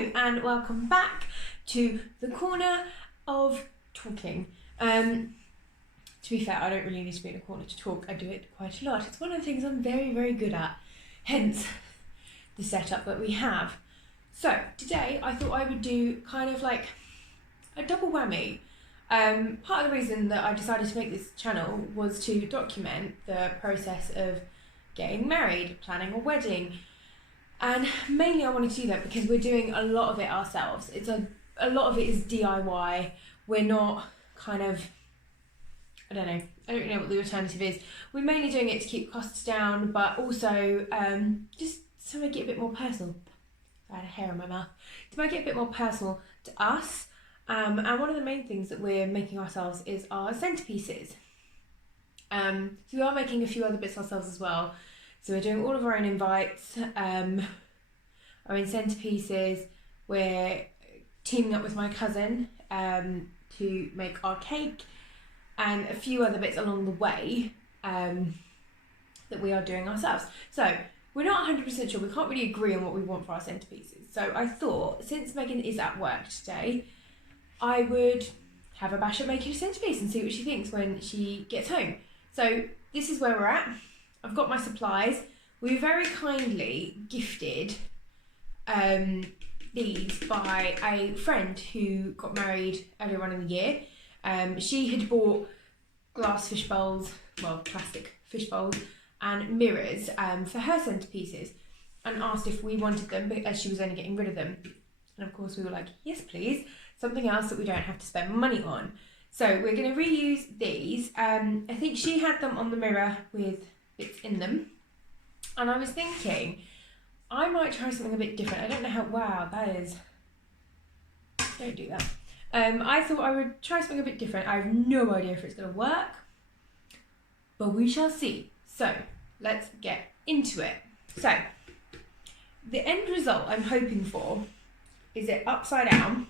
and welcome back to the corner of talking. To be fair, I don't really need to be in a corner to talk. I do it quite a lot. It's one of the things I'm very, very good at, hence the setup that we have. So today I thought I would do kind of like a double whammy. Part of the reason that I decided to make this channel was to document the process of getting married, planning a wedding, and mainly I wanted to do that because we're doing a lot of it ourselves. It's a lot of it is DIY. We're not kind of, I don't really know what the alternative is. We're mainly doing it to keep costs down, but also just to make it a bit more personal. I had a hair in my mouth. To make it a bit more personal to us. And one of the main things that we're making ourselves is our centerpieces. So we are making a few other bits ourselves as well. So we're doing all of our own invites, our own centerpieces. We're teaming up with my cousin to make our cake and a few other bits along the way that we are doing ourselves. So we're not 100% sure. We can't really agree on what we want for our centerpieces. So I thought, since Megan is at work today, I would have a bash at making a centerpiece and see what she thinks when she gets home. So this is where we're at. I've got my supplies. We were very kindly gifted these by a friend who got married earlier on in the year. She had bought glass fish bowls, well, plastic fish bowls, and mirrors for her centerpieces, and asked if we wanted them as she was only getting rid of them. And of course we were like, yes please, something else that we don't have to spend money on. So we're going to reuse these. I think she had them on the mirror with bits in them, and I was thinking I might try something a bit different. I don't know how, wow, that is, don't do that. I thought I would try something a bit different. I have no idea if it's going to work, but we shall see. So let's get into it. So the end result I'm hoping for is it upside down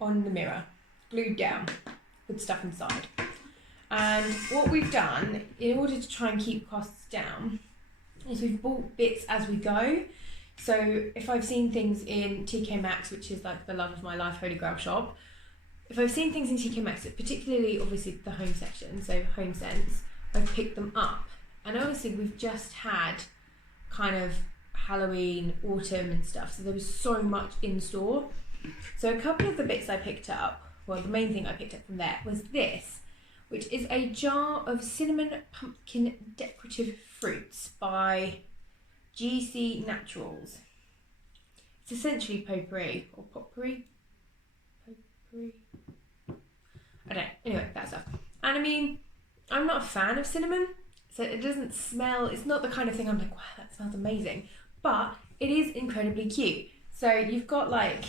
on the mirror, glued down with stuff inside. And what we've done in order to try and keep costs down is we've bought bits as we go. So if I've seen things in TK Maxx, which is like the love of my life, holy grail shop, if I've seen things in TK Maxx, particularly obviously the home section, so Home Sense, I've picked them up. And obviously we've just had kind of Halloween, autumn and stuff, so there was so much in store. So a couple of the bits I picked up, well, the main thing I picked up from there was this, which is a jar of cinnamon pumpkin decorative fruits by GC Naturals. It's essentially potpourri or potpourri. I don't know. Anyway, that stuff. And I mean, I'm not a fan of cinnamon, so it doesn't smell, it's not the kind of thing I'm like, wow, that smells amazing. But it is incredibly cute. So you've got like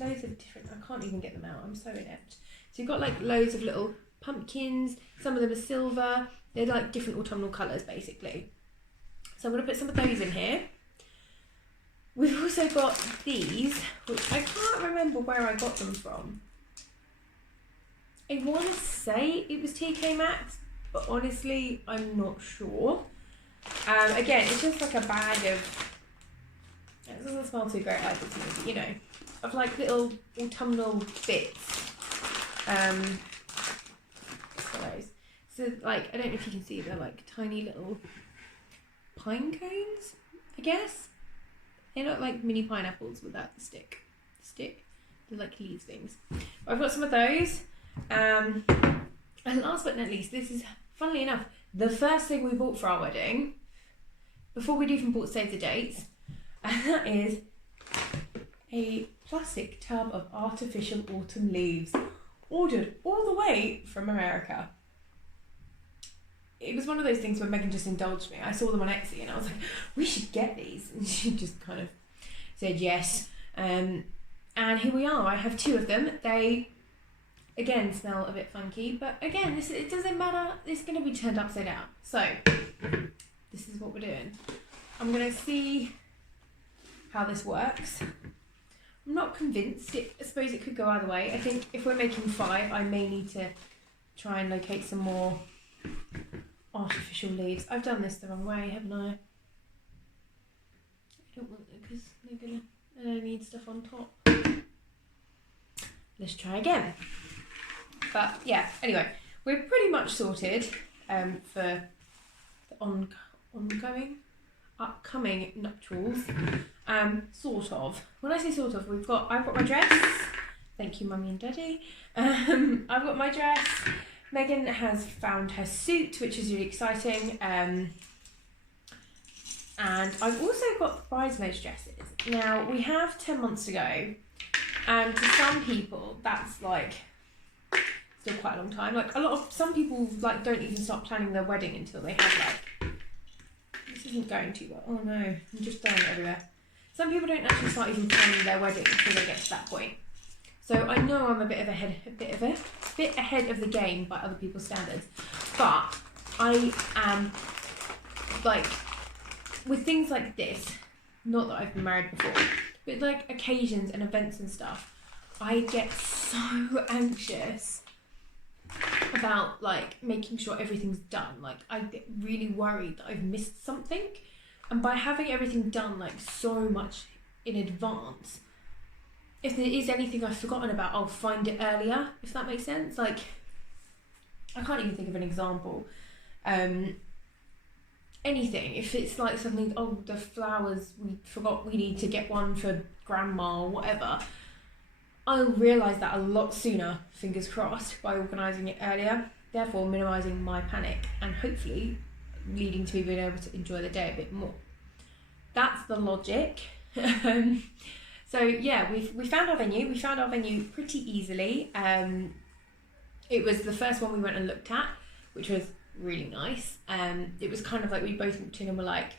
loads of different, I can't even get them out, I'm so inept. So you've got like loads of little pumpkins, some of them are silver, they're like different autumnal colours basically. So I'm going to put some of those in here. We've also got these, which I can't remember where I got them from. I want to say it was TK Maxx, but honestly I'm not sure. Again, it's just like a bag of, it doesn't smell too great either to me, but you know, of like little autumnal bits. So like, I don't know if you can see, they're like tiny little pine cones, I guess. They're not like mini pineapples without the stick. They're like leaf things. But I've got some of those. And last but not least, this is, funnily enough, the first thing we bought for our wedding, before we'd even bought save the dates, and that is a plastic tub of artificial autumn leaves, ordered all the way from America. It was one of those things where Megan just indulged me. I saw them on Etsy and I was like, we should get these. And she just kind of said yes. And here we are. I have two of them. They, again, smell a bit funky. But again, it doesn't matter. It's going to be turned upside down. So this is what we're doing. I'm going to see how this works. I'm not convinced. I suppose it could go either way. I think if we're making 5, I may need to try and locate some more artificial leaves. I've done this the wrong way, haven't I? I don't want them because they're gonna, I need stuff on top. Let's try again. But yeah, anyway, we're pretty much sorted for the upcoming nuptials. Sort of. When I say sort of, I've got my dress. Thank you, Mummy and Daddy. I've got my dress. Megan has found her suit, which is really exciting. And I've also got bridesmaids dresses. Now, we have 10 months to go. And to some people, that's like still quite a long time. Like some people like don't even start planning their wedding until they have like, this isn't going too well. Oh no, I'm just throwing it everywhere. Some people don't actually start even planning their wedding until they get to that point. So I know I'm a bit ahead of the game by other people's standards, but I am like, with things like this, not that I've been married before, but like occasions and events and stuff, I get so anxious about like making sure everything's done. Like I get really worried that I've missed something, and by having everything done like so much in advance, if there is anything I've forgotten about, I'll find it earlier, if that makes sense. Like I can't even think of an example. Anything, if it's like something, oh, the flowers, we forgot we need to get one for grandma or whatever, I'll realise that a lot sooner, fingers crossed, by organising it earlier, therefore minimising my panic and hopefully leading to me being able to enjoy the day a bit more. That's the logic. So yeah, we found our venue. We found our venue pretty easily. It was the first one we went and looked at, which was really nice. It was kind of like we both walked in and were like,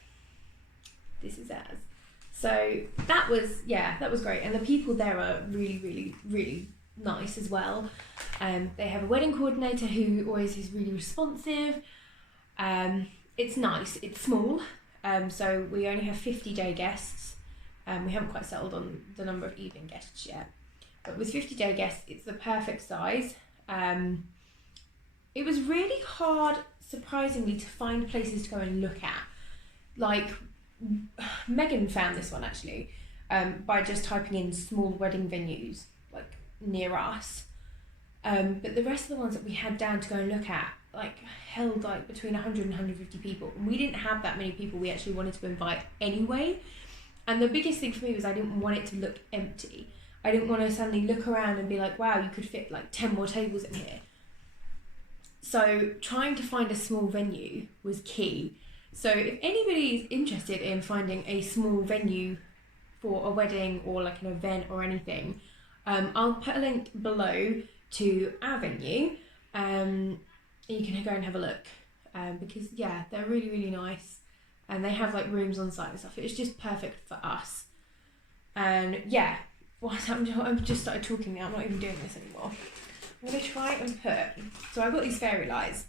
this is ours. So that was great, and the people there are really, really, really nice as well. They have a wedding coordinator who always is really responsive. It's nice. It's small, so we only have 50-day guests. We haven't quite settled on the number of evening guests yet, but with 50-day guests, it's the perfect size. It was really hard, surprisingly, to find places to go and look at. Like, Megan found this one actually by just typing in small wedding venues like near us. But the rest of the ones that we had down to go and look at like held like between 100 and 150 people. And we didn't have that many people we actually wanted to invite anyway. And the biggest thing for me was I didn't want it to look empty. I didn't want to suddenly look around and be like, wow, you could fit like 10 more tables in here. So trying to find a small venue was key. So if anybody is interested in finding a small venue for a wedding or like an event or anything, I'll put a link below to our venue. You can go and have a look because yeah, they're really, really nice, and they have like rooms on site and stuff. It's just perfect for us. And yeah, I've just started talking now. I'm not even doing this anymore. I'm going to try and put, so I've got these fairy lights.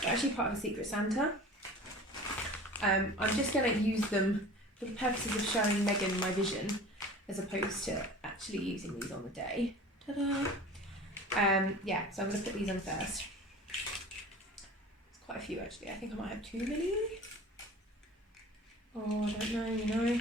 They're actually part of a Secret Santa. I'm just going to use them for the purposes of showing Megan my vision, as opposed to actually using these on the day. Ta-da! Yeah, so I'm going to put these on first. It's quite a few actually. I think I might have 2 million. Oh, I don't know, you know.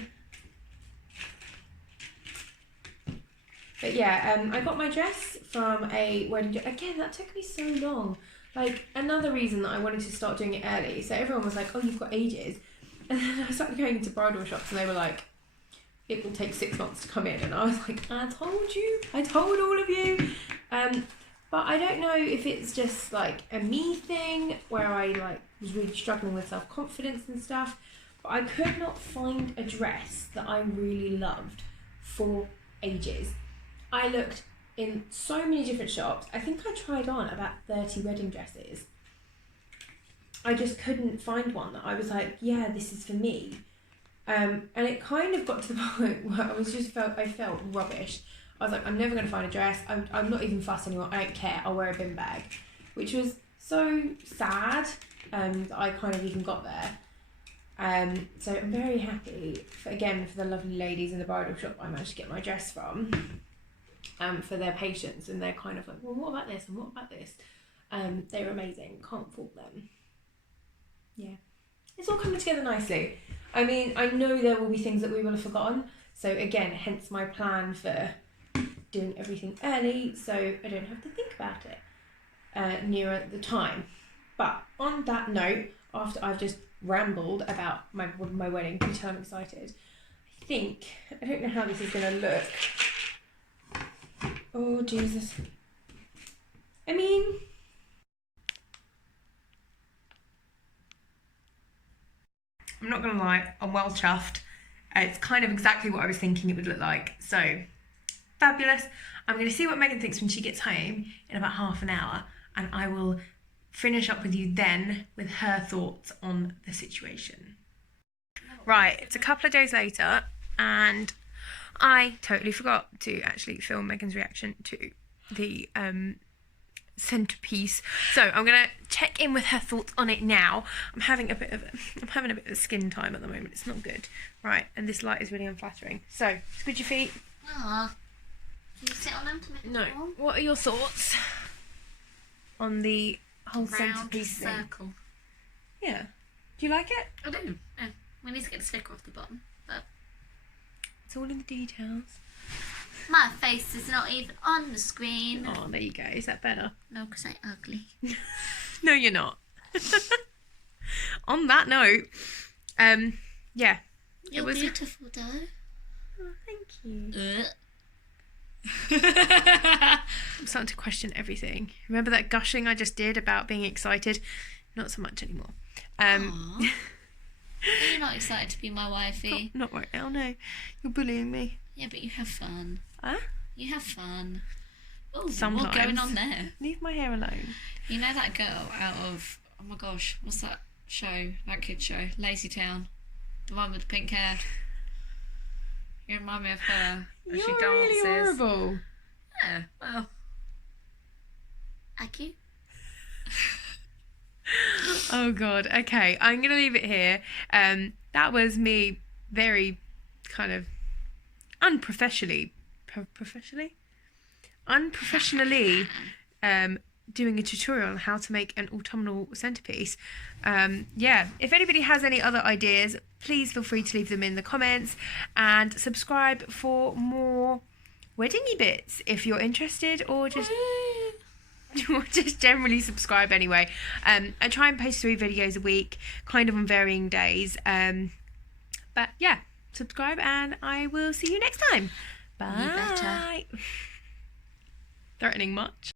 But yeah, I got my dress from a wedding. Again, that took me so long. Like, another reason that I wanted to start doing it early. So everyone was like, oh, you've got ages. And then I started going into bridal shops and they were like, it will take 6 months to come in. And I was like, I told all of you. But I don't know if it's just like a me thing where I like was really struggling with self-confidence and stuff. But I could not find a dress that I really loved for ages. I looked in so many different shops. I think I tried on about 30 wedding dresses. I just couldn't find one that I was like, yeah, this is for me. And it kind of got to the point where I felt rubbish. I was like, I'm never going to find a dress. I'm not even fussed anymore. I don't care. I'll wear a bin bag. Which was so sad that I kind of even got there. So I'm very happy, for the lovely ladies in the bridal shop I managed to get my dress from. For their patience, and they're kind of like, well, what about this and what about this? They were amazing, can't fault them. Yeah, it's all coming together nicely. I mean, I know there will be things that we will have forgotten, So again, hence my plan for doing everything early so I don't have to think about it nearer the time. But on that note, after I've just rambled about my wedding, you tell I'm excited. I don't know how this is going to look. Oh, Jesus. I mean, I'm not going to lie, I'm well chuffed. It's kind of exactly what I was thinking it would look like. So, fabulous. I'm going to see what Megan thinks when she gets home in about half an hour, and I will finish up with you then with her thoughts on the situation. Right, it's a couple of days later, and I totally forgot to actually film Megan's reaction to the centerpiece. So I'm gonna check in with her thoughts on it now. I'm having a bit of skin time at the moment. It's not good. Right, and this light is really unflattering. So squid your feet. Ah, can you sit on them to make it No. warm? What are your thoughts on the whole Round centerpiece thing? circle. Yeah. Do you like it? I do. Yeah. We need to get the sticker off the bottom, but It's all in the details. my face is not even on the screen. Oh, there you go. Is that better? No, because I'm ugly. No, you're not. On that note, yeah. You're beautiful, though. Oh, thank you. Ugh. I'm starting to question everything. Remember that gushing I just did about being excited? Not so much anymore. Aw. Are you not excited to be my wifey? Not right now, no. You're bullying me. Yeah, but you have fun. Huh? You have fun. Oh, Sometimes. what's going on there? Leave my hair alone. You know that girl out of, oh my gosh, what's that show, that kid show? Lazy Town. The one with the pink hair. You remind me of her. When You're she dances. really horrible. Yeah, well. Thank you. Oh God. Okay, I'm gonna leave it here. That was me very kind of unprofessionally doing a tutorial on how to make an autumnal centerpiece. Yeah, if anybody has any other ideas, please feel free to leave them in the comments, and subscribe for more weddingy bits if you're interested, or just generally subscribe anyway. I try and post 3 videos a week, kind of on varying days. But yeah, subscribe, and I will see you next time. Bye. You better. Threatening much?